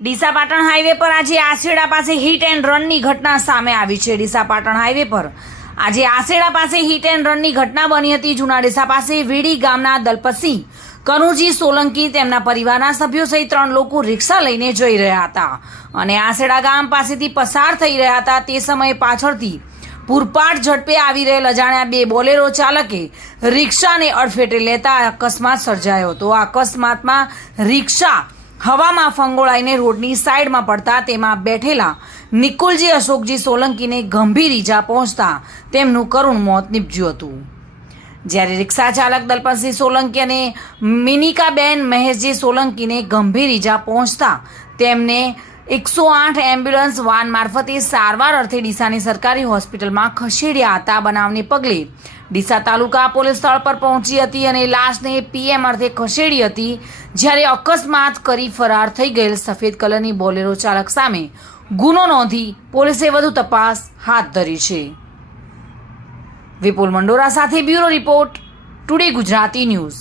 Deesa Patan highway પર આજે આસેડા પાસે હિટ એન્ડ રનની ઘટના સામે આવી છે. ડીસા પાટણ હાઈવે પર આજે આસેડા પાસે હિટ એન્ડ રનની ઘટના બની હતી. જૂના ડીસા પાસે વીડી ગામના દલપતસિંહ કનુજી સોલંકી તેમના પરિવારના સભ્યો સહિત ત્રણ લોકો રિક્ષા લઈને જઈ રહ્યા હતા અને આસેડા ગામ પાસેથી પસાર થઈ રહ્યા હતા. તે સમયે પાછળથી પૂરપાટ ઝડપે આવી રહેલ અજાણ્યા બે બોલેરો ચાલકે રિક્ષાને અડફેટે લેતા અકસ્માત સર્જાયો હતો. આ અકસ્માતમાં રિક્ષા હવામાં ફંગોળાઈને રોડની સાઈડમાં પડતા તેમાં બેઠેલા નિકુલજી અશોકજી સોલંકીને ગંભીર ઈજા પહોંચતા તેમનું કરુણ મોત નીપજ્યું હતું. જ્યારે રિક્ષા ચાલક દલપતસિંહ સોલંકી અને મિનિકાબેન મહેશજી સોલંકીને ગંભીર ઈજા પહોંચતા તેમને એકસો આઠ એમ્બ્યુલન્સ વાન મારફતે સારવાર અર્થે ડીસાની સરકારી હોસ્પિટલમાં ખસેડ્યા હતા બનાવને પગલે ડીસા તાલુકા પોલીસ સ્થળ પર પહોંચી હતી અને લાશને પીએમ અર્થે ખસેડી હતી, જ્યારે અકસ્માત કરી ફરાર થઈ ગયેલ સફેદ કલરની બોલેરો ચાલક સામે ગુનો નોંધી પોલીસે વધુ તપાસ હાથ ધરી છે. વિપુલ મંડોરા સાથે bureau report, today Gujarati news.